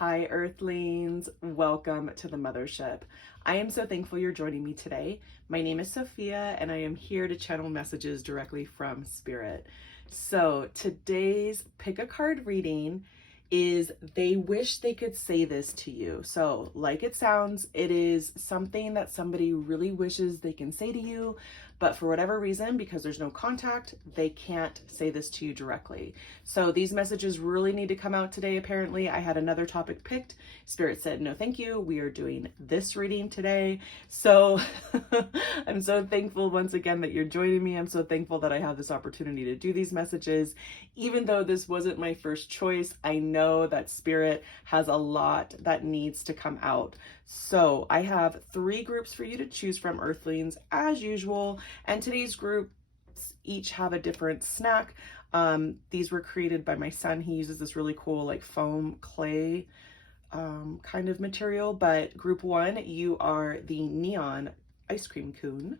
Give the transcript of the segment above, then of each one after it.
Hi, Earthlings. Welcome to the MotherShip. I am so thankful you're joining me today. My name is Sophia, and I am here to channel messages directly from Spirit. So today's pick a card reading is they wish they could say this to you. So like it sounds, it is something that somebody really wishes they can say to you, but for whatever reason, because there's no contact, they can't say this to you directly. So these messages really need to come out today. Apparently, I had another topic picked. Spirit said, no, thank you. We are doing this reading today. So I'm so thankful once again that you're joining me. I'm so thankful that I have this opportunity to do these messages. Even though this wasn't my first choice, I know that Spirit has a lot that needs to come out. So I have 3 groups for you to choose from, Earthlings, as usual. And today's groups each have a different snack. These were created by my son. He uses this really cool like foam clay kind of material. But group 1, you are the neon ice cream cone.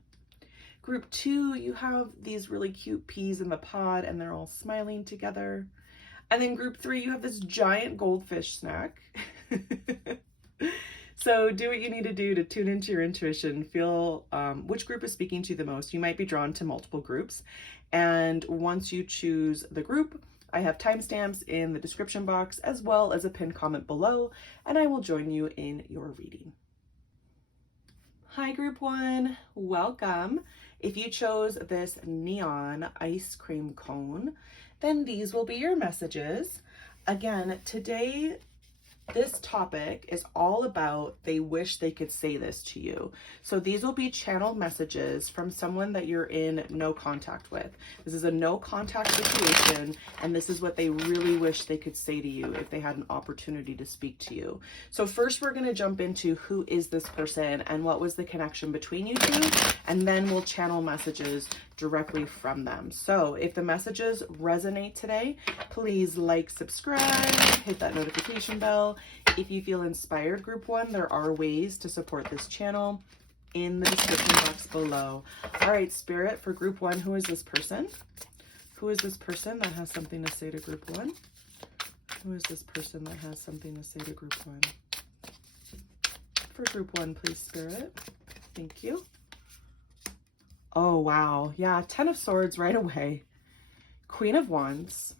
Group 2, you have these really cute peas in the pod and they're all smiling together. And then group 3, you have this giant goldfish snack. So do what you need to do to tune into your intuition, feel which group is speaking to you the most. You might be drawn to multiple groups. And once you choose the group, I have timestamps in the description box as well as a pinned comment below, and I will join you in your reading. Hi, group 1, welcome. If you chose this neon ice cream cone, then these will be your messages. Again, today, this topic is all about they wish they could say this to you. So these will be channeled messages from someone that you're in no contact with. This is a no contact situation, and this is what they really wish they could say to you if they had an opportunity to speak to you. So first we're going to jump into who is this person and what was the connection between you two, and then we'll channel messages directly from them. So if the messages resonate today, please like, subscribe, hit that notification bell. If you feel inspired, group 1, there are ways to support this channel in the description box below. All right, Spirit, for group 1, who is this person? Who is this person that has something to say to group 1? Who is this person that has something to say to group 1? For group 1, please, Spirit. Thank you. Oh, wow. Yeah, 10 of Swords right away. Queen of Wands.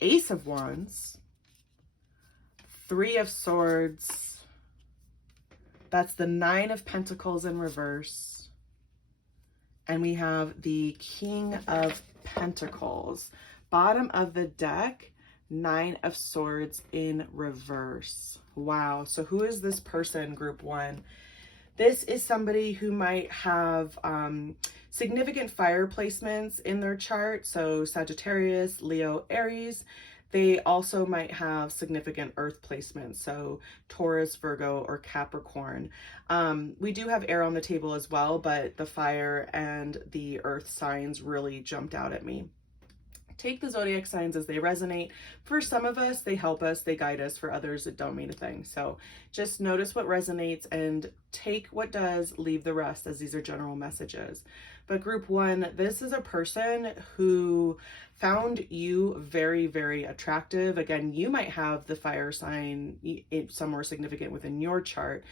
Ace of Wands. 3 of Swords. That's the 9 of Pentacles in reverse. And we have the King of Pentacles. Bottom of the deck, 9 of Swords in reverse. Wow. So who is this person, group 1? This is somebody who might have significant fire placements in their chart. So Sagittarius, Leo, Aries. They also might have significant earth placements. So Taurus, Virgo, or Capricorn. We do have air on the table as well, but the fire and the earth signs really jumped out at me. Take the zodiac signs as they resonate. For some of us, they help us, they guide us. For others, it don't mean a thing. So just notice what resonates and take what does, leave the rest, as these are general messages. But group 1, this is a person who found you very, very attractive. Again, you might have the fire sign somewhere significant within your chart.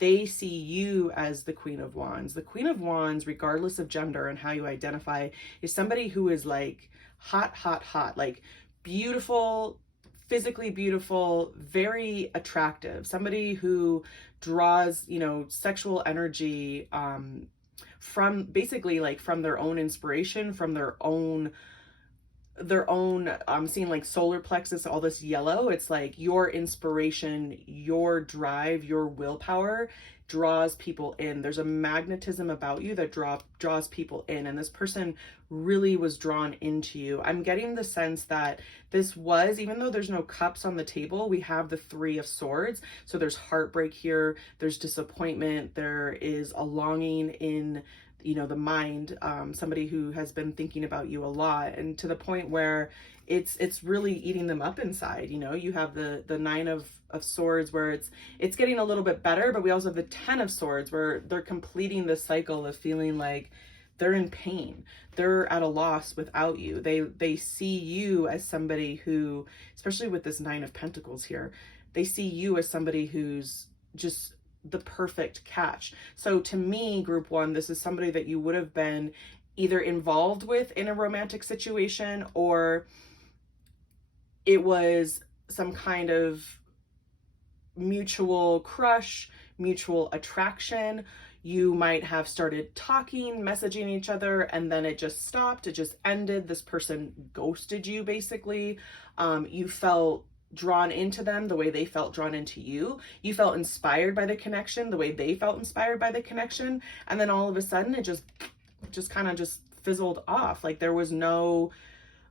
They see you as the Queen of Wands. The Queen of Wands, regardless of gender and how you identify, is somebody who is like hot, hot, hot, like beautiful, physically beautiful, very attractive. Somebody who draws, sexual energy from basically like from their own inspiration, from their own I'm seeing like solar plexus, all this yellow. It's like your inspiration, your drive, your willpower draws people in. There's a magnetism about you that draws people in, and this person really was drawn into you. I'm getting the sense that this was, even though there's no cups on the table, we have the 3 of Swords. So there's heartbreak here, there's disappointment, there is a longing in the mind, somebody who has been thinking about you a lot, and to the point where it's really eating them up inside. You have the 9 of Swords where it's getting a little bit better, but we also have the 10 of Swords where they're completing the cycle of feeling like they're in pain. They're at a loss without you. They see you as somebody who, especially with this 9 of Pentacles here, they see you as somebody who's just the perfect catch. So to me, group 1, this is somebody that you would have been either involved with in a romantic situation, or it was some kind of mutual crush, mutual attraction. You might have started talking, messaging each other, and then it just stopped. It just ended. This person ghosted you, basically. You felt drawn into them the way they felt drawn into you. You felt inspired by the connection the way they felt inspired by the connection. And then all of a sudden, it just kind of just fizzled off. Like there was no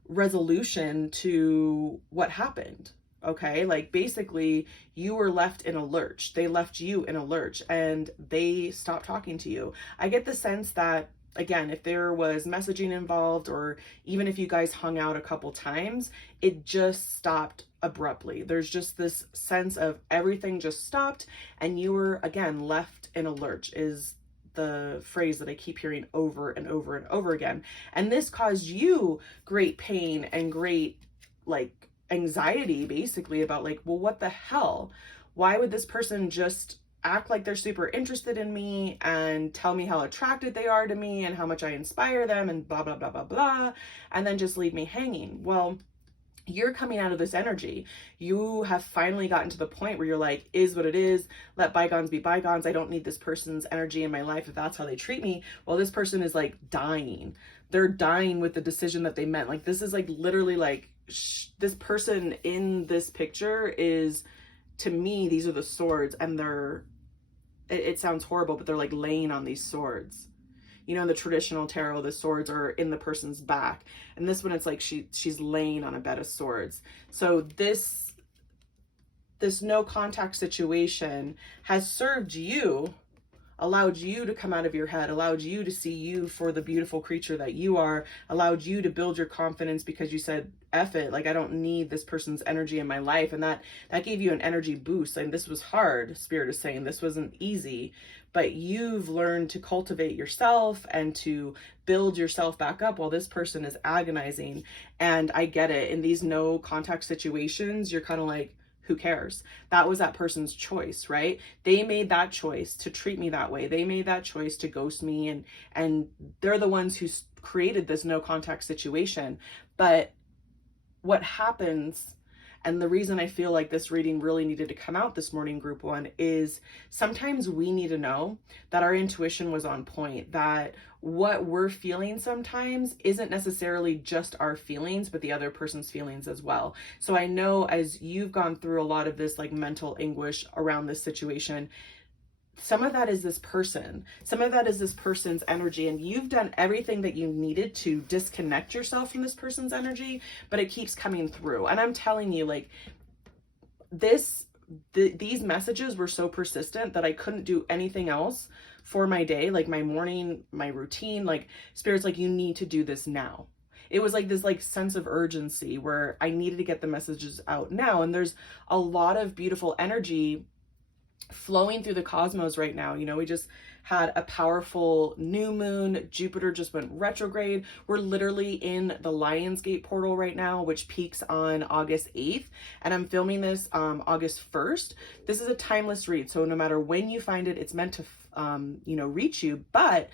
resolution to what happened. Okay, like basically you were left in a lurch. They left you in a lurch and they stopped talking to you. I get the sense that, again, if there was messaging involved, or even if you guys hung out a couple times, it just stopped abruptly. There's just this sense of everything just stopped and you were, again, left in a lurch, is the phrase that I keep hearing over and over and over again. And this caused you great pain and great, like, anxiety, basically, about like, well, what the hell? Why would this person just act like they're super interested in me and tell me how attracted they are to me and how much I inspire them and blah, blah, blah, blah, blah, and then just leave me hanging? Well, you're coming out of this energy. You have finally gotten to the point where you're like, is what it is. Let bygones be bygones. I don't need this person's energy in my life if that's how they treat me. Well, this person is like dying. They're dying with the decision that they meant. Like, this is like literally like, this person in this picture is, to me, these are the swords, and they're, it sounds horrible, but they're like laying on these swords. You know, in the traditional tarot, the swords are in the person's back. And this one, it's like she's laying on a bed of swords. So this no contact situation has served you, allowed you to come out of your head, allowed you to see you for the beautiful creature that you are, allowed you to build your confidence because you said, F it, like I don't need this person's energy in my life. And that gave you an energy boost. And this was hard, Spirit is saying. This wasn't easy, but you've learned to cultivate yourself and to build yourself back up while this person is agonizing. And I get it. In these no contact situations, you're kind of like, who cares? That was that person's choice, right? They made that choice to treat me that way. They made that choice to ghost me, and they're the ones who created this no contact situation. But what happens, and the reason I feel like this reading really needed to come out this morning, group 1, is sometimes we need to know that our intuition was on point, that what we're feeling sometimes isn't necessarily just our feelings, but the other person's feelings as well. So I know as you've gone through a lot of this like mental anguish around this situation, some of that is this person, some of that is this person's energy, and you've done everything that you needed to disconnect yourself from this person's energy, but it keeps coming through. And I'm telling you, like, these messages were so persistent that I couldn't do anything else for my day, like my morning, my routine. Like, Spirit's like, you need to do this now. It was like this like sense of urgency where I needed to get the messages out now. And there's a lot of beautiful energy flowing through the cosmos right now. You know, we just had a powerful new moon. Jupiter just went retrograde. We're literally in the Lionsgate portal right now, which peaks on August 8th. And I'm filming this August 1st. This is a timeless read. So no matter when you find it, it's meant to, you know, reach you. But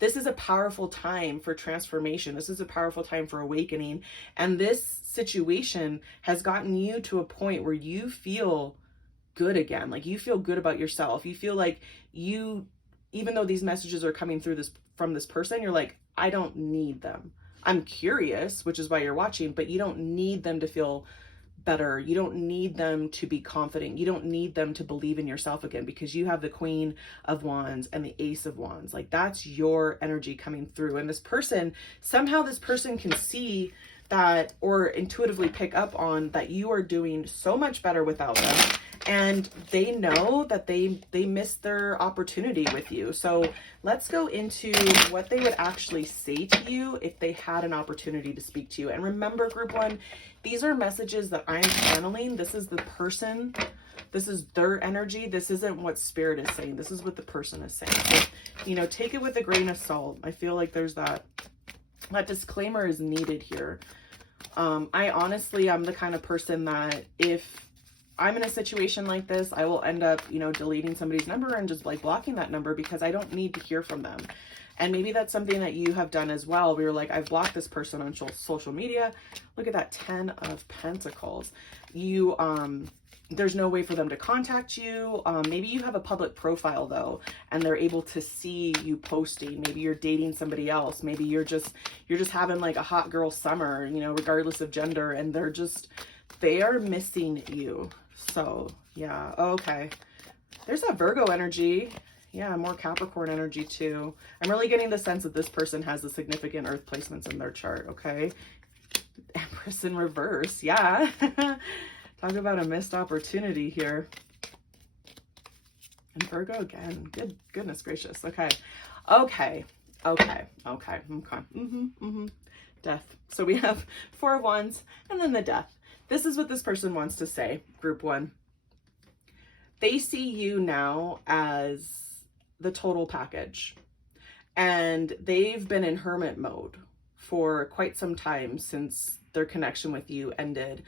this is a powerful time for transformation. This is a powerful time for awakening. And this situation has gotten you to a point where you feel good again. Like, you feel good about yourself. You feel like you, even though these messages are coming through from this person, you're like, I don't need them. I'm curious, which is why you're watching, but you don't need them to feel better. You don't need them to be confident. You don't need them to believe in yourself again, because you have the Queen of Wands and the Ace of Wands. Like, that's your energy coming through. And this person, somehow this person can see that, or intuitively pick up on that you are doing so much better without them. And they know that they missed their opportunity with you. So let's go into what they would actually say to you if they had an opportunity to speak to you. And remember, group 1, these are messages that I'm channeling. This is the person This is their energy. This isn't what spirit is saying. This is what the person is saying. So, you know, take it with a grain of salt. I feel like there's that disclaimer is needed here. I honestly, I'm the kind of person that if I'm in a situation like this, I will end up, you know, deleting somebody's number and just like blocking that number because I don't need to hear from them. And maybe that's something that you have done as well. We were like, I've blocked this person on social media. Look at that 10 of Pentacles. You, there's no way for them to contact you. Maybe you have a public profile though, and they're able to see you posting. Maybe you're dating somebody else. Maybe you're just having like a hot girl summer, you know, regardless of gender, and they are missing you. So yeah, okay. There's that Virgo energy. Yeah, more Capricorn energy too. I'm really getting the sense that this person has a significant earth placements in their chart, okay? Empress in reverse, yeah. Talk about a missed opportunity here. And Virgo again. Goodness gracious. Okay. Death. So we have 4 of Wands and then the Death. This is what this person wants to say, group 1. They see you now as the total package. And they've been in hermit mode for quite some time since their connection with you ended.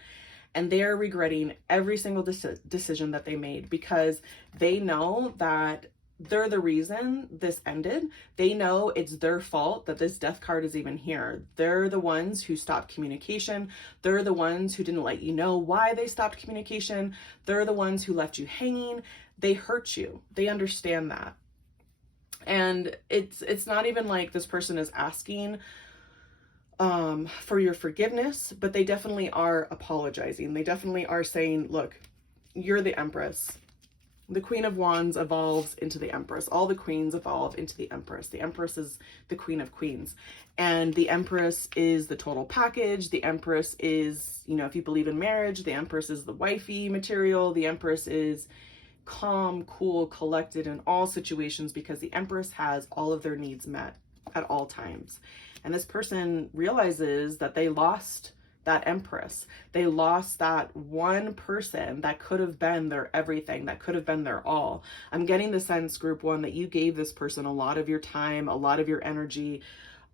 And they're regretting every single decision that they made because they know that they're the reason this ended. They know it's their fault that this Death card is even here. They're the ones who stopped communication. They're the ones who didn't let you know why they stopped communication. They're the ones who left you hanging. They hurt you. They understand that. And it's not even like this person is asking for your forgiveness, but they definitely are apologizing. They definitely are saying, look, you're the Empress. The Queen of Wands evolves into the Empress. All the queens evolve into the Empress. The Empress is the Queen of Queens. And the Empress is the total package. The Empress is, you know, if you believe in marriage, the Empress is the wifey material. The Empress is calm, cool, collected in all situations because the Empress has all of their needs met at all times. And this person realizes that they lost that Empress. They lost that one person that could have been their everything, that could have been their all. I'm getting the sense, group 1, that you gave this person a lot of your time, a lot of your energy.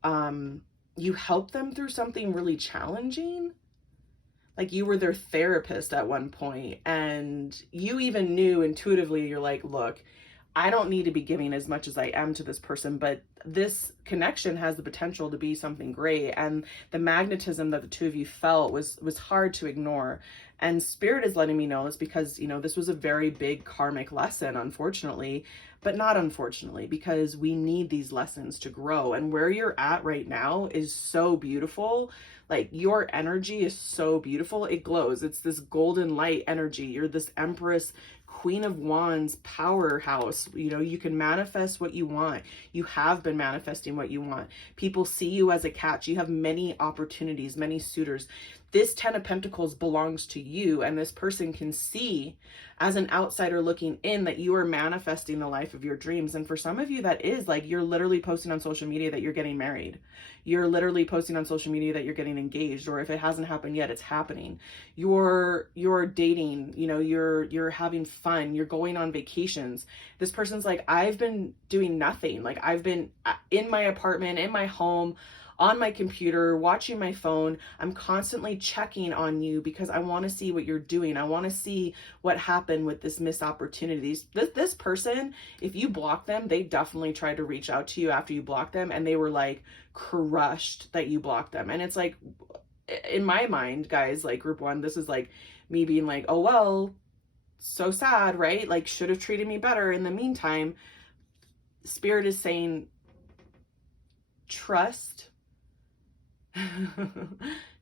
You helped them through something really challenging. Like you were their therapist at one point, and you even knew intuitively, you're like, look, I don't need to be giving as much as I am to this person, but this connection has the potential to be something great. And the magnetism that the two of you felt was hard to ignore. And Spirit is letting me know this because, you know, this was a very big karmic lesson, unfortunately, but not unfortunately, because we need these lessons to grow. And where you're at right now is so beautiful. Like your energy is so beautiful. It glows. It's this golden light energy. You're this Empress, Queen of Wands powerhouse. You know, you can manifest what you want. You have been manifesting what you want. People see you as a catch. You have many opportunities, many suitors. This 10 of Pentacles belongs to you, and this person can see as an outsider looking in that you are manifesting the life of your dreams. And for some of you, that is like you're literally posting on social media that you're getting married. You're literally posting on social media that you're getting engaged, or if it hasn't happened yet, it's happening. You're dating, you know, you're having fun, you're going on vacations. This person's like, I've been doing nothing. Like I've been in my apartment, in my home, on my computer, watching my phone. I'm constantly checking on you because I want to see what you're doing. I want to see what happened with this missed opportunities. This person, if you block them, they definitely tried to reach out to you after you blocked them, and they were like crushed that you blocked them. And it's like, in my mind, guys, like group 1, this is like me being like, oh, well, so sad, right? Like should have treated me better. In the meantime, Spirit is saying, trust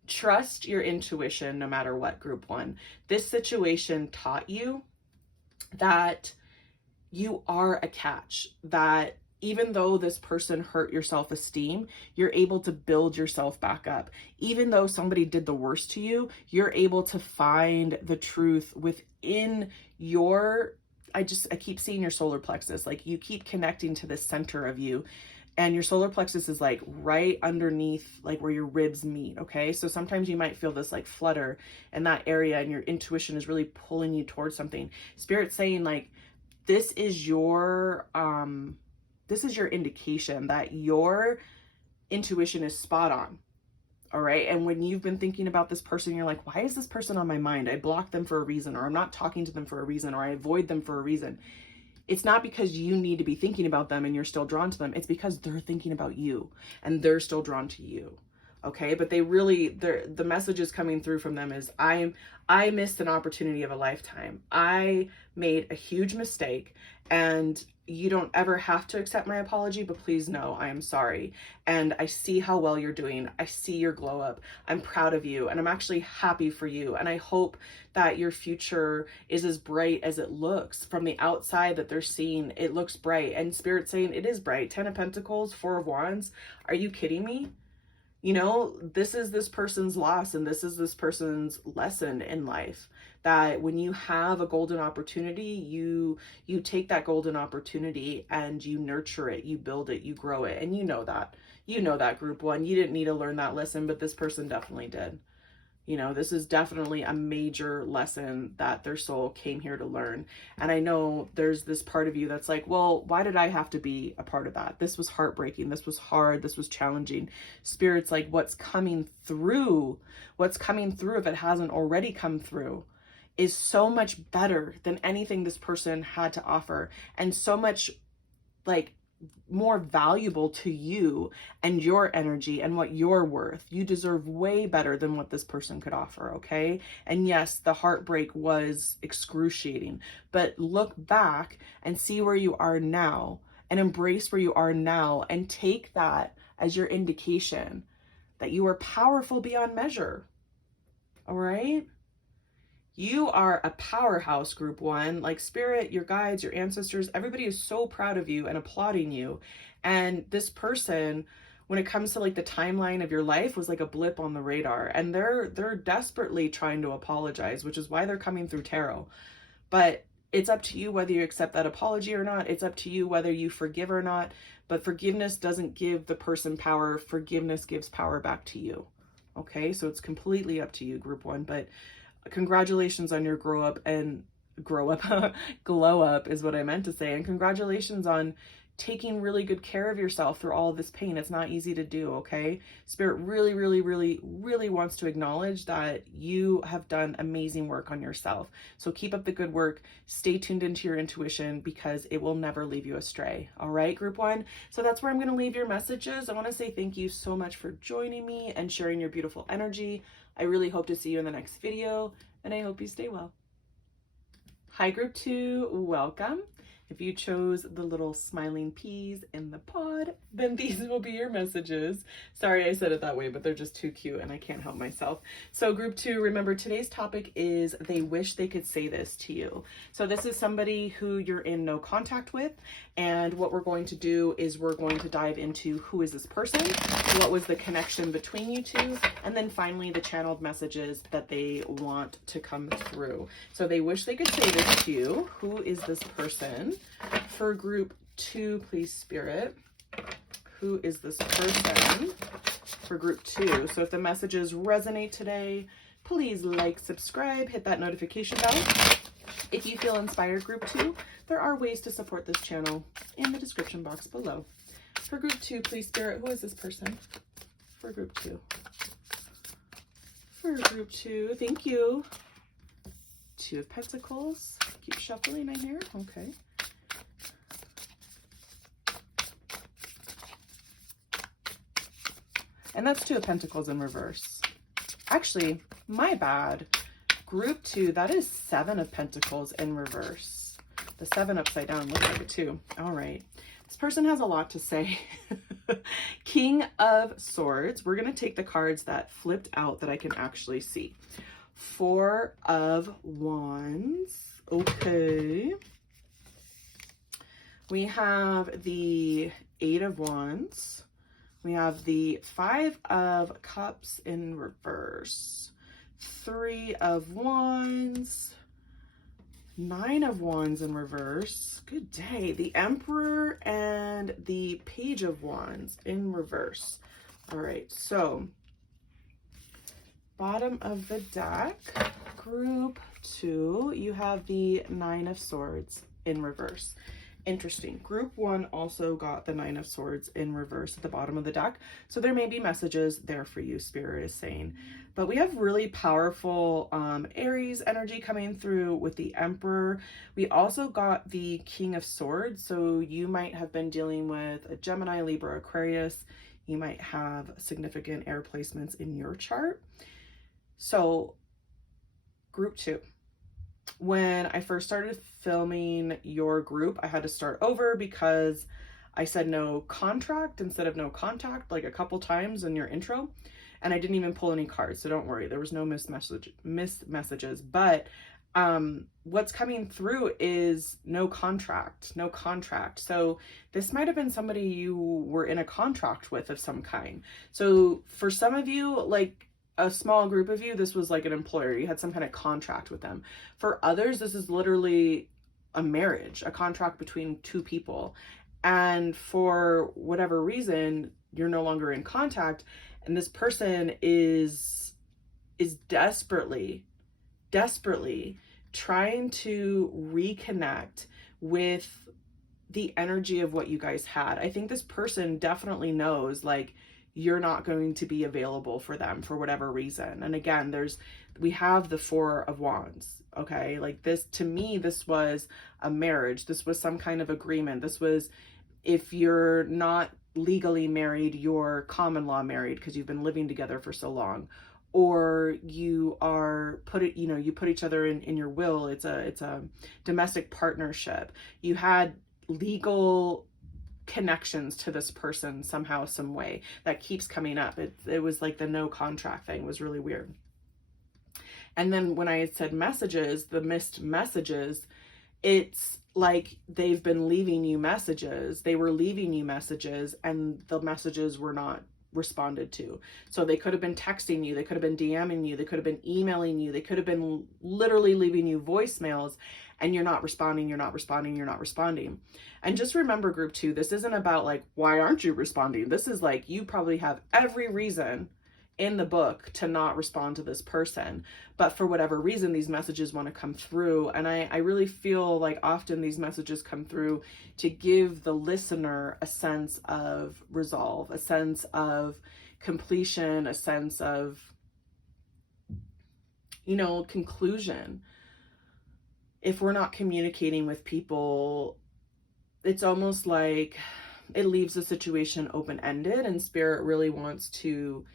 trust your intuition no matter what, group 1. This situation taught you that you are a catch, that even though this person hurt your self-esteem, you're able to build yourself back up. Even though somebody did the worst to you, you're able to find the truth within your, I keep seeing your solar plexus, like you keep connecting to the center of you. And your solar plexus is like right underneath, like where your ribs meet. Okay. So sometimes you might feel this like flutter in that area, and your intuition is really pulling you towards something. Spirit's saying like, this is your indication that your intuition is spot on. All right. And when you've been thinking about this person, you're like, why is this person on my mind? I blocked them for a reason, or I'm not talking to them for a reason, or I avoid them for a reason. It's not because you need to be thinking about them and you're still drawn to them. It's because they're thinking about you and they're still drawn to you. Okay. But they really, the messages coming through from them is, I missed an opportunity of a lifetime. I made a huge mistake, and you don't ever have to accept my apology, but please know I am sorry. And I see how well you're doing. I see your glow up. I'm proud of you, and I'm actually happy for you. And I hope that your future is as bright as it looks. From the outside that they're seeing, it looks bright. And Spirit's saying it is bright. 10 of Pentacles, 4 of Wands. Are you kidding me? You know, this is this person's loss, and this is this person's lesson in life, that when you have a golden opportunity, you take that golden opportunity and you nurture it, you build it, you grow it. And you know that group one, you didn't need to learn that lesson, but this person definitely did. You know, this is definitely a major lesson that their soul came here to learn. And I know there's this part of you that's like, well, why did I have to be a part of that? This was heartbreaking. This was hard. This was challenging. Spirit's like, what's coming through, if it hasn't already come through, is so much better than anything this person had to offer. And so much like more valuable to you and your energy and what you're worth. You deserve way better than what this person could offer, okay? And yes, the heartbreak was excruciating, but look back and see where you are now and embrace where you are now, and take that as your indication that you are powerful beyond measure. All right? You are a powerhouse, group one. Like Spirit, your guides, your ancestors, everybody is so proud of you and applauding you. And this person, when it comes to like the timeline of your life, was like a blip on the radar. And they're desperately trying to apologize, which is why they're coming through tarot. But it's up to you whether you accept that apology or not. It's up to you whether you forgive or not. But forgiveness doesn't give the person power. Forgiveness gives power back to you. Okay, so it's completely up to you, group one. But congratulations on your glow up is what I meant to say. And congratulations on taking really good care of yourself through all of this pain. It's not easy to do, okay? Spirit really, really, really, really wants to acknowledge that you have done amazing work on yourself. So keep up the good work. Stay tuned into your intuition, because it will never leave you astray. All right, group one? So that's where I'm going to leave your messages. I want to say thank you so much for joining me and sharing your beautiful energy. I really hope to see you in the next video, and I hope you stay well. Hi, group two, welcome. If you chose the little smiling peas in the pod, then these will be your messages. Sorry I said it that way, but they're just too cute and I can't help myself. So group two, remember today's topic is they wish they could say this to you. So this is somebody who you're in no contact with. And what we're going to do is we're going to dive into who is this person, what was the connection between you two, and then finally the channeled messages that they want to come through. So they wish they could say this to you. Who is this person? For group two, please, Spirit. Who is this person for group two? So if the messages resonate today, please like, subscribe, hit that notification bell. If you feel inspired, group two, there are ways to support this channel in the description box below. For group two, please, Spirit, who is this person? For group two. For group two, thank you. 2 of Pentacles. Keep shuffling, I hear. Okay. And that's 2 of Pentacles in reverse. Actually, my bad. Group two, that is 7 of Pentacles in reverse. The 7 upside down looks like a 2. All right. This person has a lot to say. King of Swords. We're going to take the cards that flipped out that I can actually see. 4 of Wands. Okay. We have the 8 of Wands. We have the 5 of Cups in reverse. 3 of Wands. Nine of Wands in reverse. Good day. The Emperor and the Page of Wands in reverse. All right, so bottom of the deck, group 2, you have the Nine of Swords in reverse. Interesting. Group 1 also got the Nine of Swords in reverse at the bottom of the deck. So there may be messages there for you, Spirit is saying. But we have really powerful Aries energy coming through with the Emperor. We also got the King of Swords. So you might have been dealing with a Gemini, Libra, Aquarius. You might have significant air placements in your chart. So group 2. When I first started filming your group, I had to start over because I said no contract instead of no contact like a couple times in your intro, and I didn't even pull any cards, so don't worry, there was no missed messages. But what's coming through is no contract. So this might have been somebody you were in a contract with of some kind. So for some of you, like a small group of you, this was like an employer. You had some kind of contract with them. For others, this is literally a marriage, a contract between two people. And for whatever reason, you're no longer in contact. And this person is desperately trying to reconnect with the energy of what you guys had. I think this person definitely knows, like, you're not going to be available for them for whatever reason. And again, we have the Four of Wands, okay? Like this, to me, this was a marriage. This was some kind of agreement. This was, if you're not legally married, you're common law married because you've been living together for so long. Or you are you put each other in your will. It's a domestic partnership. You had legal connections to this person somehow, some way. That keeps coming up. It was like the no contract thing was really weird. And then when I had said messages, the missed messages, it's like they've been leaving you messages. They were leaving you messages and the messages were not responded to. So they could have been texting you, they could have been DMing you, they could have been emailing you, they could have been literally leaving you voicemails, and you're not responding. And just remember, group 2, this isn't about like, why aren't you responding? This is like, you probably have every reason in the book to not respond to this person, but for whatever reason, these messages want to come through. And I really feel like often these messages come through to give the listener a sense of resolve, a sense of completion, a sense of, conclusion. If we're not communicating with people, it's almost like it leaves the situation open-ended, and Spirit really wants to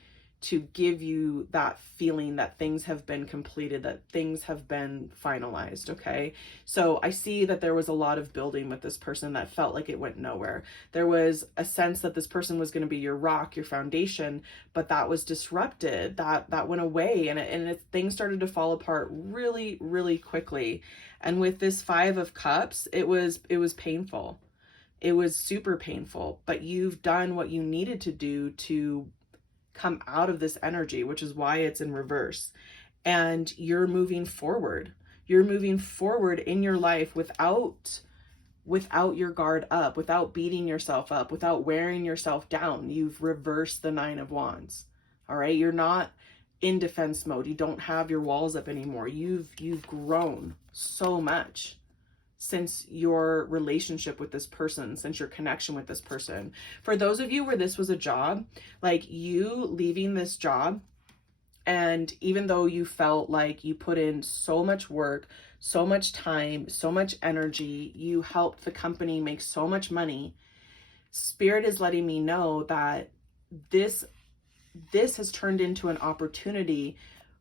give you that feeling that things have been completed, that things have been finalized, okay? So I see that there was a lot of building with this person that felt like it went nowhere. There was a sense that this person was going to be your rock, your foundation, but that was disrupted, that went away, and things started to fall apart really, really quickly. And with this Five of Cups, it was painful. It was super painful, but you've done what you needed to do to come out of this energy, which is why it's in reverse. And you're moving forward. You're moving forward in your life without your guard up, without beating yourself up, without wearing yourself down. You've reversed the Nine of Wands. All right. You're not in defense mode. You don't have your walls up anymore. You've grown so much since your relationship with this person, since your connection with this person. For those of you where this was a job, like you leaving this job, and even though you felt like you put in so much work, so much time, so much energy, you helped the company make so much money, Spirit is letting me know that this has turned into an opportunity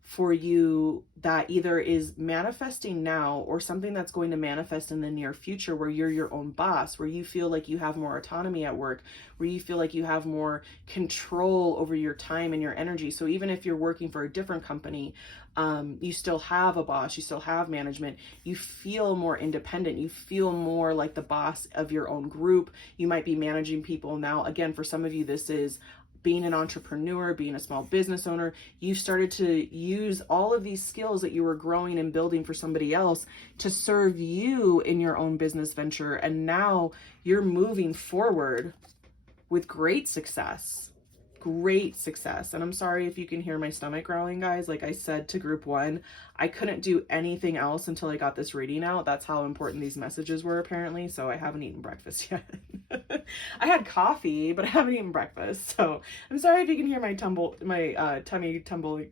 for you that either is manifesting now or something that's going to manifest in the near future, where you're your own boss, where you feel like you have more autonomy at work, where you feel like you have more control over your time and your energy. So even if you're working for a different company, you still have a boss, you still have management, you feel more independent, you feel more like the boss of your own group. You might be managing people now. Again, for some of you, this is being an entrepreneur, being a small business owner, you started to use all of these skills that you were growing and building for somebody else to serve you in your own business venture. And now you're moving forward with great success. Great success. And I'm sorry if you can hear my stomach growling, guys. Like I said to group 1, I couldn't do anything else until I got this reading out. That's how important these messages were, apparently. So I haven't eaten breakfast yet. I had coffee, but I haven't eaten breakfast. So I'm sorry if you can hear my tummy tumbling.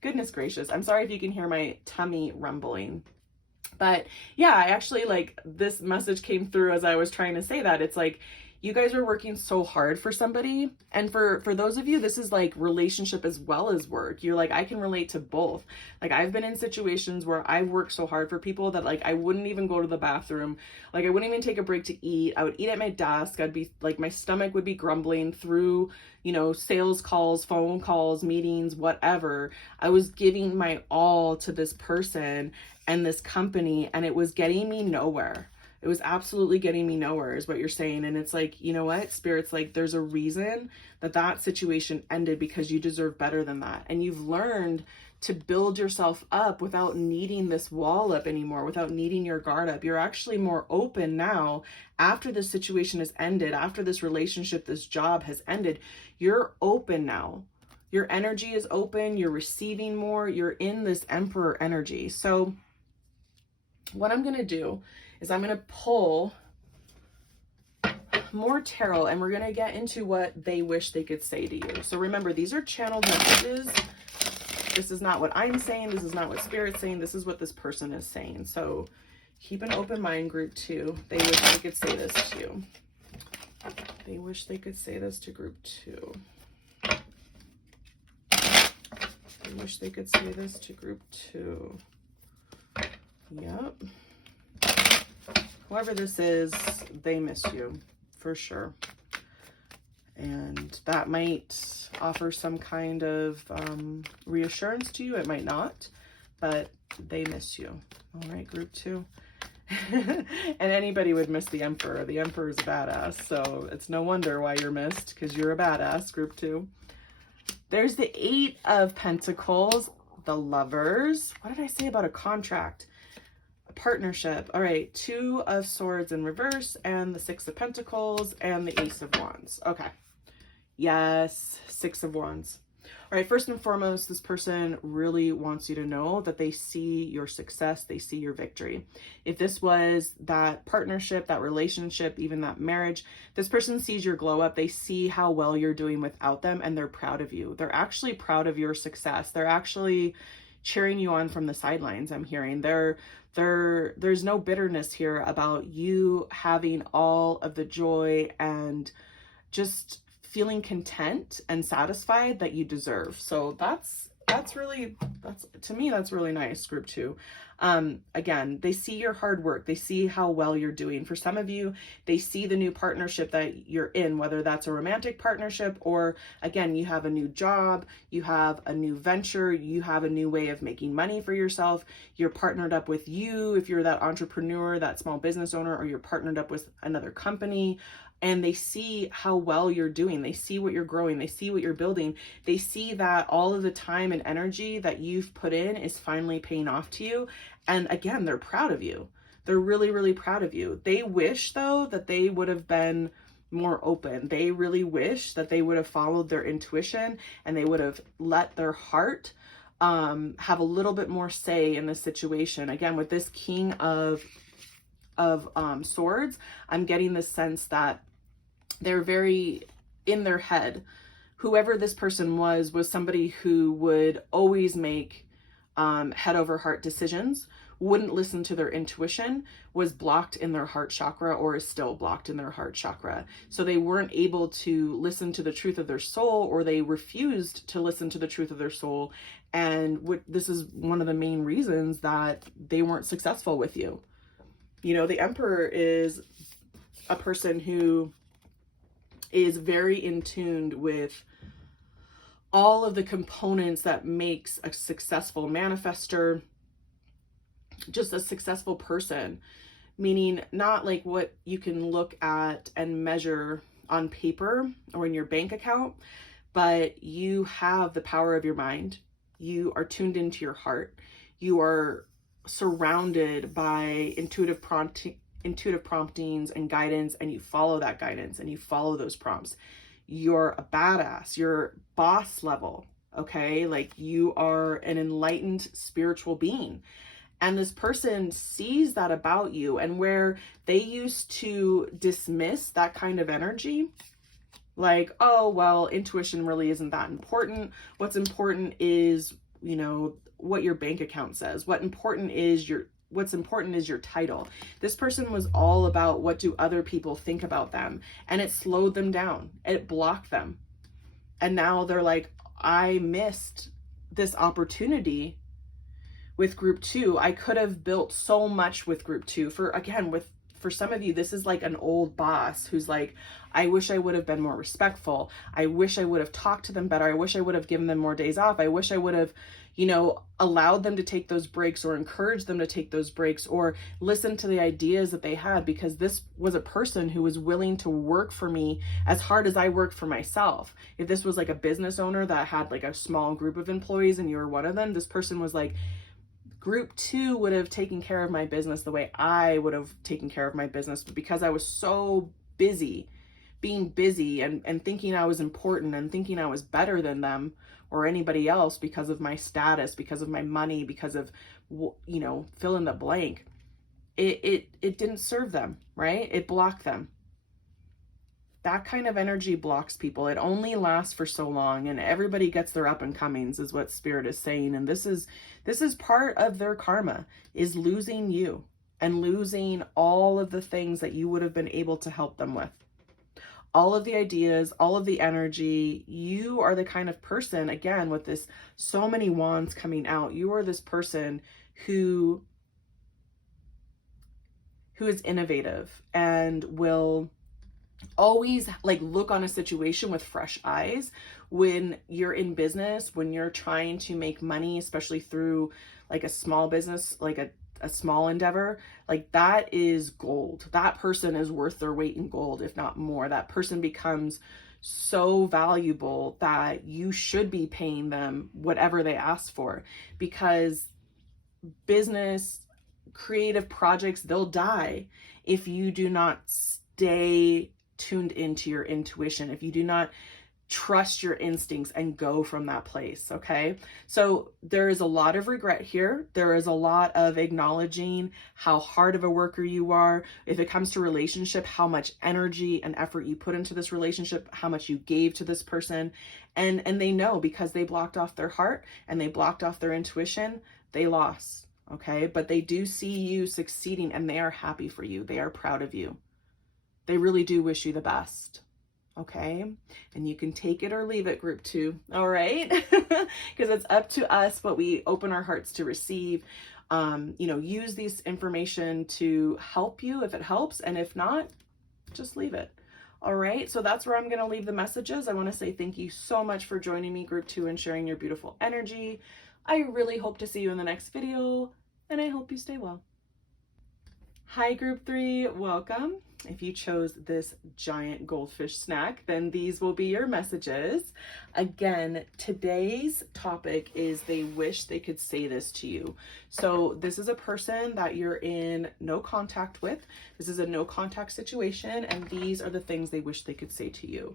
Goodness gracious. I'm sorry if you can hear my tummy rumbling. But yeah, I actually, like, this message came through as I was trying to say that. It's like, you guys are working so hard for somebody. And for those of you, this is like relationship as well as work. You're like, I can relate to both. Like, I've been in situations where I work so hard for people that, like, I wouldn't even go to the bathroom. Like, I wouldn't even take a break to eat. I would eat at my desk. I'd be like, my stomach would be grumbling through, you know, sales calls, phone calls, meetings, whatever. I was giving my all to this person and this company, and it was getting me nowhere. It was absolutely getting me nowhere, is what you're saying. And it's like, you know what? Spirit's like, there's a reason that situation ended, because you deserve better than that. And you've learned to build yourself up without needing this wall up anymore, without needing your guard up. You're actually more open now after this situation has ended, after this relationship, this job has ended. You're open now. Your energy is open. You're receiving more. You're in this Emperor energy. So what I'm going to do is I'm going to pull more tarot, and we're going to get into what they wish they could say to you. So remember, these are channeled messages. This is not what I'm saying. This is not what Spirit's saying. This is what this person is saying. So keep an open mind, group 2. They wish they could say this to you. They wish they could say this to group 2. They wish they could say this to group 2. Yep. Whoever this is, they miss you for sure. And that might offer some kind of reassurance to you. It might not, but they miss you. All right, group 2. And anybody would miss the Emperor. The Emperor is a badass. So it's no wonder why you're missed, because you're a badass, group 2. There's the 8 of Pentacles, the Lovers. What did I say about a contract? Partnership. All right, 2 of Swords in reverse, and the 6 of Pentacles, and the Ace of Wands. Okay. Yes, 6 of Wands. All right, first and foremost, this person really wants you to know that they see your success, they see your victory. If this was that partnership, that relationship, even that marriage, this person sees your glow up. They see how well you're doing without them, and they're proud of you. They're actually proud of your success. They're actually cheering you on from the sidelines, I'm hearing. There's no bitterness here about you having all of the joy and just feeling content and satisfied that you deserve. So that's to me, that's really nice, group 2. Again, they see your hard work. They see how well you're doing. For some of you, they see the new partnership that you're in, whether that's a romantic partnership or, again, you have a new job, you have a new venture, you have a new way of making money for yourself. You're partnered up with you, if you're that entrepreneur, that small business owner, or you're partnered up with another company. And they see how well you're doing. They see what you're growing. They see what you're building. They see that all of the time and energy that you've put in is finally paying off to you. And again, they're proud of you. They're really, really proud of you. They wish, though, that they would have been more open. They really wish that they would have followed their intuition, and they would have let their heart have a little bit more say in this situation. Again, with this King of Swords, I'm getting the sense that they're very in their head. Whoever this person was somebody who would always make head over heart decisions, wouldn't listen to their intuition, was blocked in their heart chakra, or is still blocked in their heart chakra. So they weren't able to listen to the truth of their soul, or they refused to listen to the truth of their soul. And this is one of the main reasons that they weren't successful with you. You know, the Emperor is a person who is very in tune with all of the components that makes a successful manifester, just a successful person, meaning not like what you can look at and measure on paper or in your bank account, but you have the power of your mind. You are tuned into your heart. You are surrounded by intuitive promptings and guidance, and you follow that guidance and you follow those prompts. You're a badass. You're boss level, okay? Like, you are an enlightened spiritual being. And this person sees that about you, and where they used to dismiss that kind of energy, like, oh, well, intuition really isn't that important. What's important is, you know, what your bank account says. What's important is your title. This person was all about, what do other people think about them? And it slowed them down. It blocked them. And now they're like, I missed this opportunity with group 2. I could have built so much with group 2. For some of you, this is like an old boss who's like, I wish I would have been more respectful. I wish I would have talked to them better. I wish I would have given them more days off. I wish I would have, you know, allowed them to take those breaks, or encouraged them to take those breaks, or listen to the ideas that they had, because this was a person who was willing to work for me as hard as I worked for myself. If this was like a business owner that had like a small group of employees and you were one of them, this person was like, group 2 would have taken care of my business the way I would have taken care of my business. But because I was so busy, being busy and thinking I was important and thinking I was better than them or anybody else, because of my status, because of my money, because of, you know, fill in the blank, it didn't serve them, right? It blocked them. That kind of energy blocks people. It only lasts for so long, and everybody gets their up and comings, is what Spirit is saying. And this is part of their karma, is losing you and losing all of the things that you would have been able to help them with. All of the ideas, all of the energy. You are the kind of person, again, with this, so many wands coming out, you are this person who is innovative and will always like look on a situation with fresh eyes. When you're in business, when you're trying to make money, especially through like a small business, like a small endeavor, like, that is gold. That person is worth their weight in gold, if not more. That person becomes so valuable that you should be paying them whatever they ask for, because business, creative projects, they'll die if you do not stay tuned into your intuition, if you do not trust your instincts and go from that place. Okay. So there is a lot of regret here. There is a lot of acknowledging how hard of a worker you are. If it comes to relationship, how much energy and effort you put into this relationship, how much you gave to this person. And they know, because they blocked off their heart and they blocked off their intuition, they lost. Okay. But they do see you succeeding, and they are happy for you. They are proud of you. They really do wish you the best. Okay. And you can take it or leave it, group 2. All right. Because it's up to us what we open our hearts to receive. You know, use this information to help you if it helps. And if not, just leave it. All right. So that's where I'm going to leave the messages. I want to say thank you so much for joining me, group 2, and sharing your beautiful energy. I really hope to see you in the next video, and I hope you stay well. Hi, group 3, welcome. If you chose this giant goldfish snack, then these will be your messages. Again, today's topic is they wish they could say this to you. So this is a person that you're in no contact with. This is a no contact situation, and these are the things they wish they could say to you.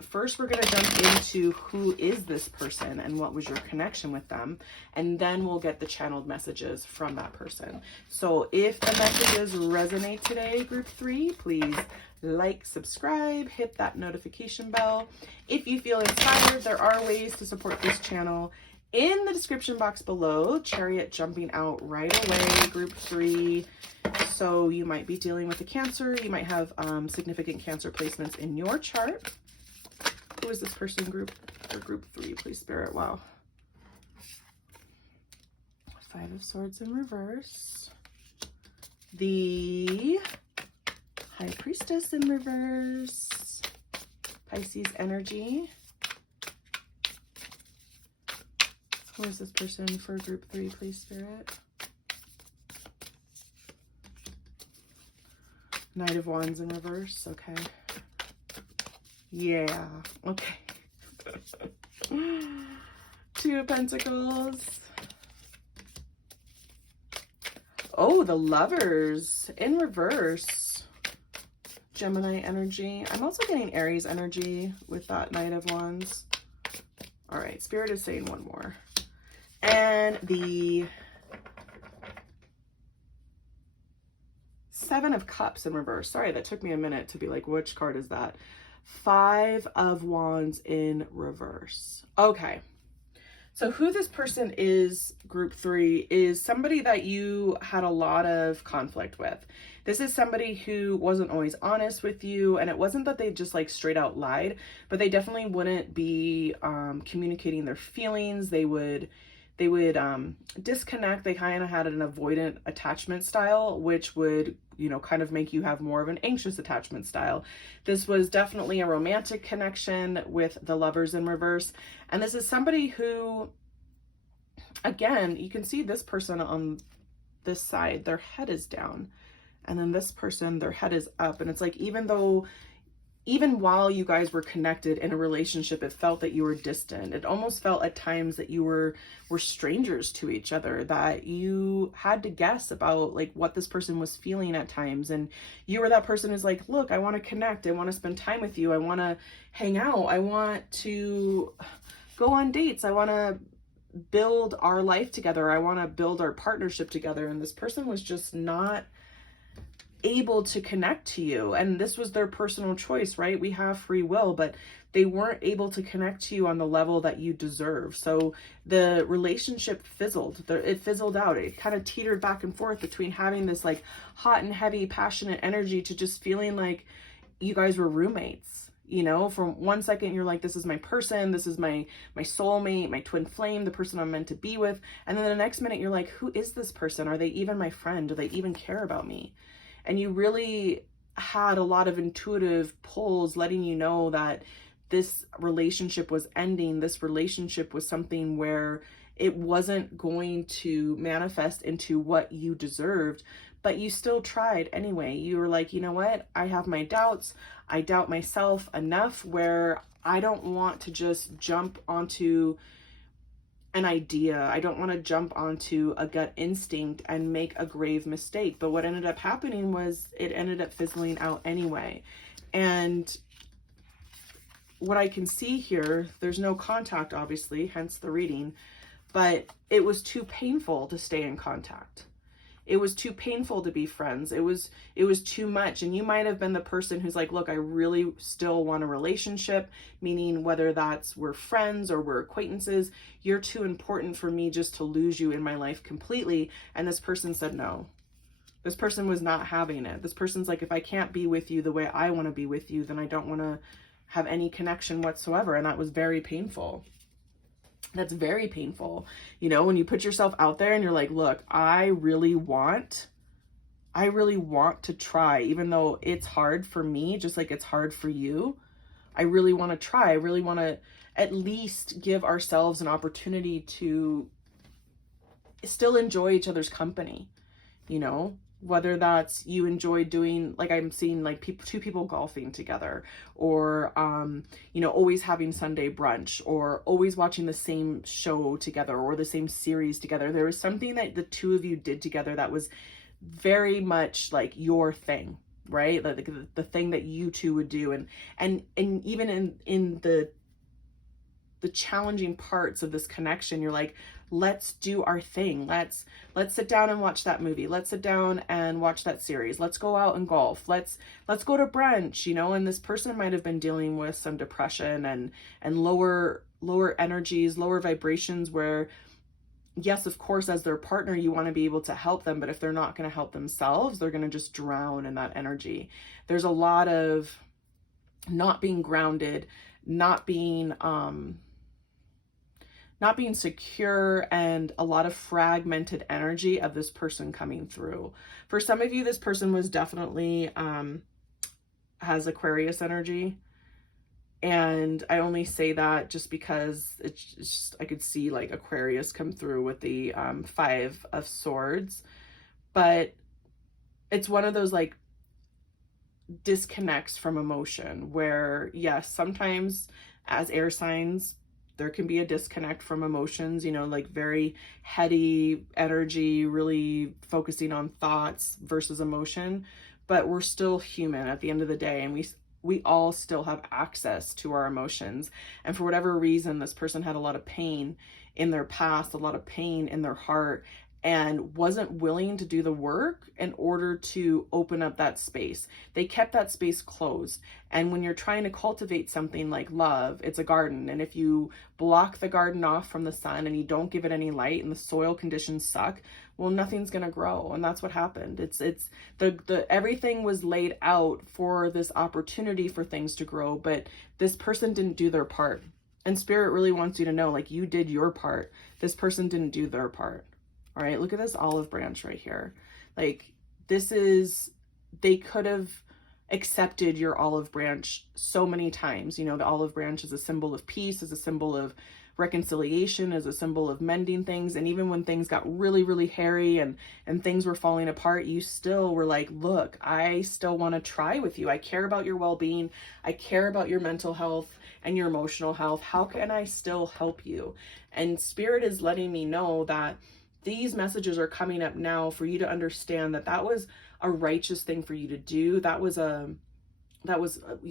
First, we're going to jump into who is this person and what was your connection with them, and then we'll get the channeled messages from that person. So if the messages resonate today, group 3, please like, subscribe, hit that notification bell. If you feel inspired, there are ways to support this channel in the description box below. Chariot jumping out right away, group 3. So you might be dealing with a Cancer. You might have significant Cancer placements in your chart. Who is this person, group 3? Please, Spirit. Wow. 5 of Swords in reverse. The High Priestess in reverse. Pisces energy. Who is this person for group 3, please, Spirit? Knight of Wands in reverse. Okay. Yeah. Okay. Two of Pentacles. Oh, the Lovers in reverse. Gemini energy. I'm also getting Aries energy with that Knight of Wands. All right, Spirit is saying one more. And the Seven of Cups in reverse. Sorry, that took me a minute to be like, which card is that? Five of Wands in reverse. Okay. So who this person is, group 3, is somebody that you had a lot of conflict with. This is somebody who wasn't always honest with you, and it wasn't that they just like straight out lied, but they definitely wouldn't be communicating their feelings. They would disconnect. They kind of had an avoidant attachment style, which would, you know, kind of make you have more of an anxious attachment style. This was definitely a romantic connection with the Lovers in reverse. And this is somebody who, again, you can see this person on this side, their head is down. And then this person, their head is up. And it's like, even while you guys were connected in a relationship, it felt that you were distant. It almost felt at times that you were strangers to each other, that you had to guess about like what this person was feeling at times. And you were that person who's like, look, I want to connect. I want to spend time with you. I want to hang out. I want to go on dates. I want to build our life together. I want to build our partnership together. And this person was just not able to connect to you. And this was their personal choice, right? We have free will, but they weren't able to connect to you on the level that you deserve. So the relationship fizzled. It fizzled out. It kind of teetered back and forth between having this like hot and heavy, passionate energy to just feeling like you guys were roommates. You know, from one second you're like, this is my person, this is my soulmate, my twin flame, the person I'm meant to be with. And then the next minute you're like, who is this person? Are they even my friend? Do they even care about me? And you really had a lot of intuitive pulls letting you know that this relationship was ending. This relationship was something where it wasn't going to manifest into what you deserved, but you still tried anyway. You were like, you know what? I have my doubts. I doubt myself enough where I don't want to just jump onto an idea. I don't want to jump onto a gut instinct and make a grave mistake. But what ended up happening was it ended up fizzling out anyway. And what I can see here, there's no contact, obviously, hence the reading, but it was too painful to stay in contact. It was too painful to be friends. It was too much. And you might have been the person who's like, look, I really still want a relationship, meaning whether that's we're friends or we're acquaintances, you're too important for me just to lose you in my life completely. And this person said no. This person was not having it. This person's like, if I can't be with you the way I want to be with you, then I don't want to have any connection whatsoever. And that was very painful. That's very painful. You know, when you put yourself out there and you're like, look, I really want to try, even though it's hard for me, just like it's hard for you. I really want to try. I really want to at least give ourselves an opportunity to still enjoy each other's company, you know, whether that's you enjoy doing, like I'm seeing like two people golfing together, or, you know, always having Sunday brunch, or always watching the same show together or the same series together. There was something that the two of you did together that was very much like your thing, right? Like the thing that you two would do. And even in the challenging parts of this connection, you're like, let's do our thing. Let's sit down and watch that movie. Let's sit down and watch that series. Let's go out and golf. Let's go to brunch, you know. And this person might have been dealing with some depression and lower energies, lower vibrations, where yes, of course, as their partner, you want to be able to help them, but if they're not going to help themselves, they're going to just drown in that energy. There's a lot of not being grounded, not being secure, and a lot of fragmented energy of this person coming through. For some of you, this person was definitely has Aquarius energy. And I only say that just because it's just, I could see like Aquarius come through with the 5 of Swords. But it's one of those like disconnects from emotion where, yes, sometimes as air signs, there can be a disconnect from emotions, you know, like very heady energy, really focusing on thoughts versus emotion, but we're still human at the end of the day, and we all still have access to our emotions. And for whatever reason, this person had a lot of pain in their past, a lot of pain in their heart, and wasn't willing to do the work in order to open up that space. They kept that space closed. And when you're trying to cultivate something like love, it's a garden. And if you block the garden off from the sun and you don't give it any light and the soil conditions suck, well, nothing's going to grow. And that's what happened. It's the everything was laid out for this opportunity for things to grow, but this person didn't do their part. And Spirit really wants you to know, like, you did your part. This person didn't do their part. All right, look at this olive branch right here. Like, this is, they could have accepted your olive branch so many times. You know, the olive branch is a symbol of peace, is a symbol of reconciliation, is a symbol of mending things. And even when things got really, really hairy and things were falling apart, you still were like, look, I still want to try with you. I care about your well-being. I care about your mental health and your emotional health. How can I still help you? And Spirit is letting me know that these messages are coming up now for you to understand that that was a righteous thing for you to do. That was you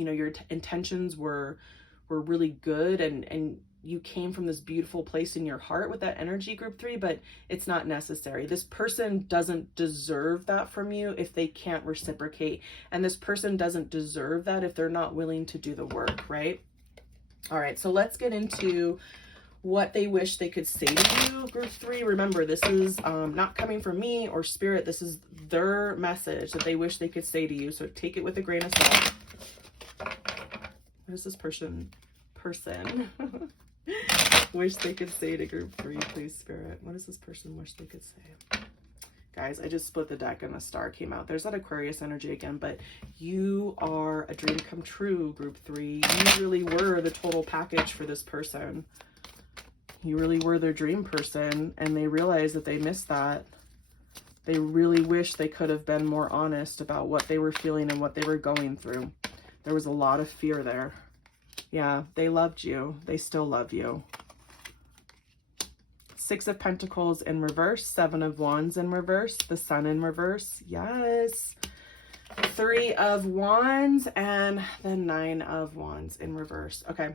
know, your intentions were really good, and you came from this beautiful place in your heart with that energy, group 3, but it's not necessary. This person doesn't deserve that from you if they can't reciprocate. And this person doesn't deserve that if they're not willing to do the work, right? All right, so let's get into what they wish they could say to you, group 3. Remember, this is not coming from me or Spirit. This is their message that they wish they could say to you. So take it with a grain of salt. What is this person wish they could say to group 3, please, Spirit? What does this person wish they could say? Guys, I just split the deck and a star came out. There's that Aquarius energy again, but you are a dream come true, group 3. You really were the total package for this person. You really were their dream person, and they realized that they missed that. They really wish they could have been more honest about what they were feeling and what they were going through. There was a lot of fear there. Yeah, they loved you. They still love you. 6 of Pentacles in reverse, 7 of Wands in reverse, the Sun in reverse. Yes. 3 of Wands and the 9 of Wands in reverse. Okay.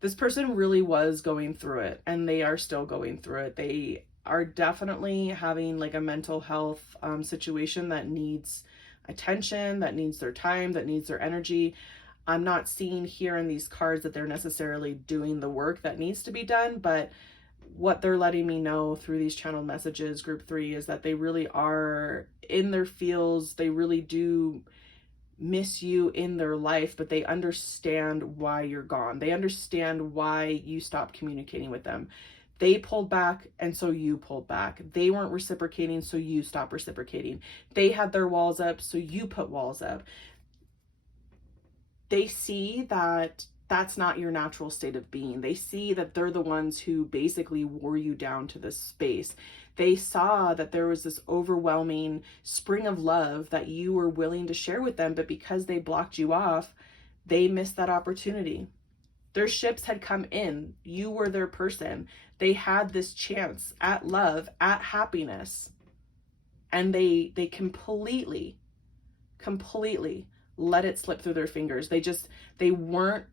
This person really was going through it, and they are still going through it. They are definitely having like a mental health situation that needs attention, that needs their time, that needs their energy. I'm not seeing here in these cards that they're necessarily doing the work that needs to be done, but what they're letting me know through these channel messages, group 3, is that they really are in their feels. They really do miss you in their life, but they understand why you're gone. They understand why you stopped communicating with them. They pulled back, and so you pulled back. They weren't reciprocating, so you stopped reciprocating. They had their walls up, so you put walls up. They see that that's not your natural state of being. They see that they're the ones who basically wore you down to this space. They saw that there was this overwhelming spring of love that you were willing to share with them, but because they blocked you off, they missed that opportunity. Their ships had come in. You were their person. They had this chance at love, at happiness, and they completely let it slip through their fingers. They weren't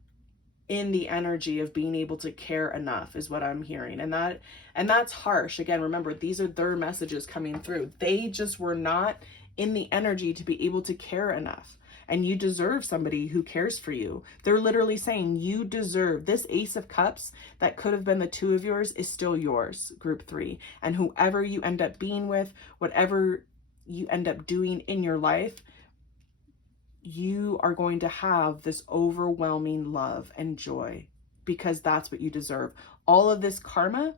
in the energy of being able to care enough, is what I'm hearing. And that's harsh. Again, remember, these are their messages coming through. They just were not in the energy to be able to care enough. And you deserve somebody who cares for you. They're literally saying you deserve this Ace of Cups that could have been the 2 of yours is still yours, group 3. And whoever you end up being with, whatever you end up doing in your life, you are going to have this overwhelming love and joy, because that's what you deserve. All of this karma,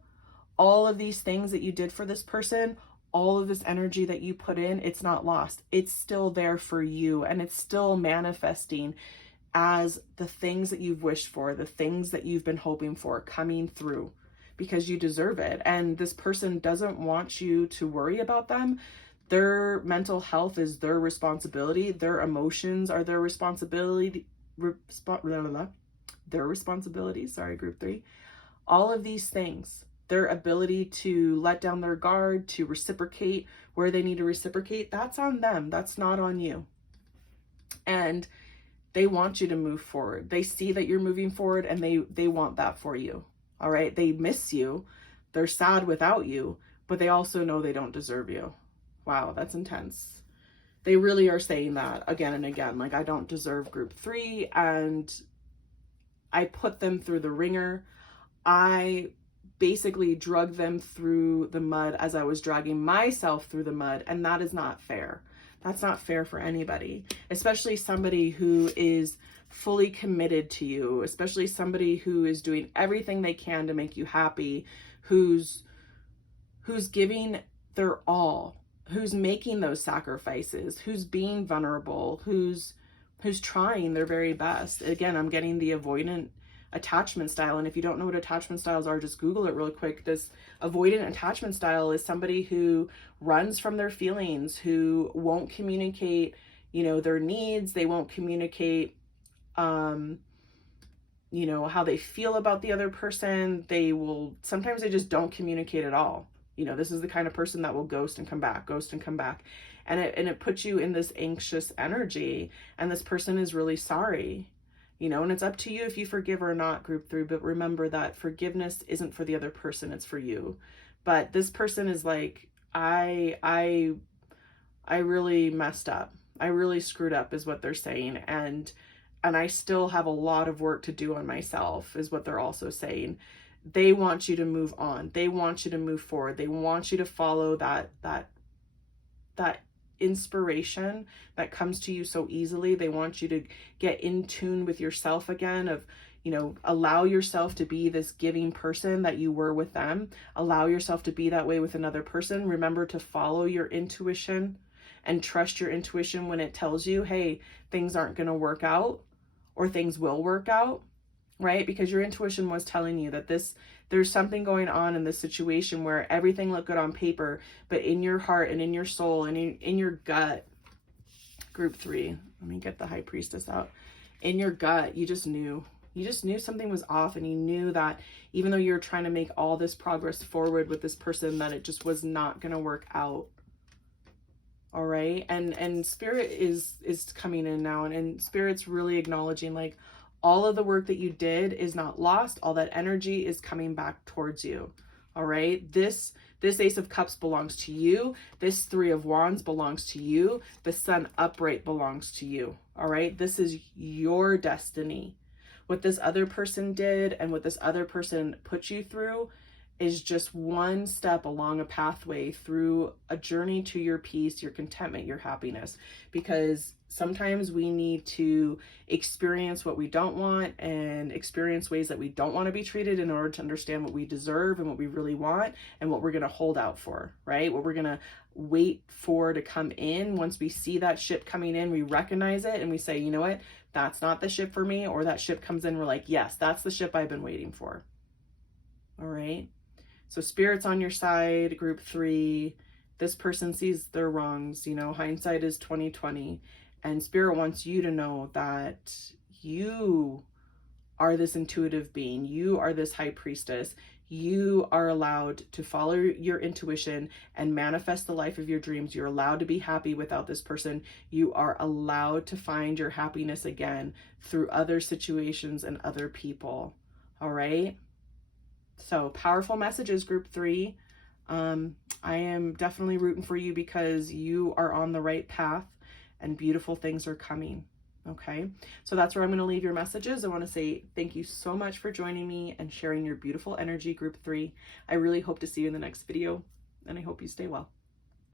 all of these things that you did for this person, all of this energy that you put in, it's not lost. It's still there for you, and it's still manifesting as the things that you've wished for, the things that you've been hoping for coming through, because you deserve it. And this person doesn't want you to worry about them. Their mental health is their responsibility. Their emotions are their responsibility. their responsibility, sorry, group 3. All of these things, their ability to let down their guard, to reciprocate where they need to reciprocate, that's on them. That's not on you. And they want you to move forward. They see that you're moving forward and they want that for you. All right. They miss you. They're sad without you, but they also know they don't deserve you. Wow, that's intense. They really are saying that again and again. Like, I don't deserve group 3, and I put them through the ringer. I basically drug them through the mud as I was dragging myself through the mud, and that is not fair. That's not fair for anybody, especially somebody who is fully committed to you, especially somebody who is doing everything they can to make you happy, who's giving their all, who's making those sacrifices, who's being vulnerable, who's trying their very best. Again, I'm getting the avoidant attachment style. And if you don't know what attachment styles are, just Google it real quick. This avoidant attachment style is somebody who runs from their feelings, who won't communicate, their needs. They won't communicate, how they feel about the other person. Sometimes they just don't communicate at all. This is the kind of person that will ghost and come back. And it puts you in this anxious energy, and this person is really sorry. And it's up to you if you forgive or not, group 3, but remember that forgiveness isn't for the other person, it's for you. But this person is like, I really messed up. I really screwed up is what they're saying. And I still have a lot of work to do on myself is what they're also saying. They want you to move on. They want you to move forward. They want you to follow that inspiration that comes to you so easily. They want you to get in tune with yourself again, of allow yourself to be this giving person that you were with them. Allow yourself to be that way with another person. Remember to follow your intuition and trust your intuition when it tells you, hey, things aren't going to work out, or things will work out, right? Because your intuition was telling you that there's something going on in this situation where everything looked good on paper, but in your heart and in your soul and in your gut, group 3, let me get the High Priestess out. In your gut, you just knew something was off, and you knew that even though you're trying to make all this progress forward with this person, that it just was not going to work out. All right. And Spirit is coming in now, and Spirit's really acknowledging, like, all of the work that you did is not lost. All that energy is coming back towards you. All right. This Ace of Cups belongs to you. This 3 of Wands belongs to you. The Sun upright belongs to you. All right. This is your destiny. What this other person did and what this other person put you through is just one step along a pathway through a journey to your peace, your contentment, your happiness. Because sometimes we need to experience what we don't want and experience ways that we don't want to be treated in order to understand what we deserve and what we really want and what we're going to hold out for, right? What we're going to wait for to come in. Once we see that ship coming in, we recognize it and we say, you know what, that's not the ship for me. Or that ship comes in, we're like, yes, that's the ship I've been waiting for. All right. So Spirit's on your side, group 3. This person sees their wrongs, hindsight is 20/20. And Spirit wants you to know that you are this intuitive being. You are this High Priestess. You are allowed to follow your intuition and manifest the life of your dreams. You're allowed to be happy without this person. You are allowed to find your happiness again through other situations and other people. All right. So powerful messages, group 3. I am definitely rooting for you because you are on the right path and beautiful things are coming. Okay. So that's where I'm going to leave your messages. I want to say thank you so much for joining me and sharing your beautiful energy, group 3. I really hope to see you in the next video, and I hope you stay well.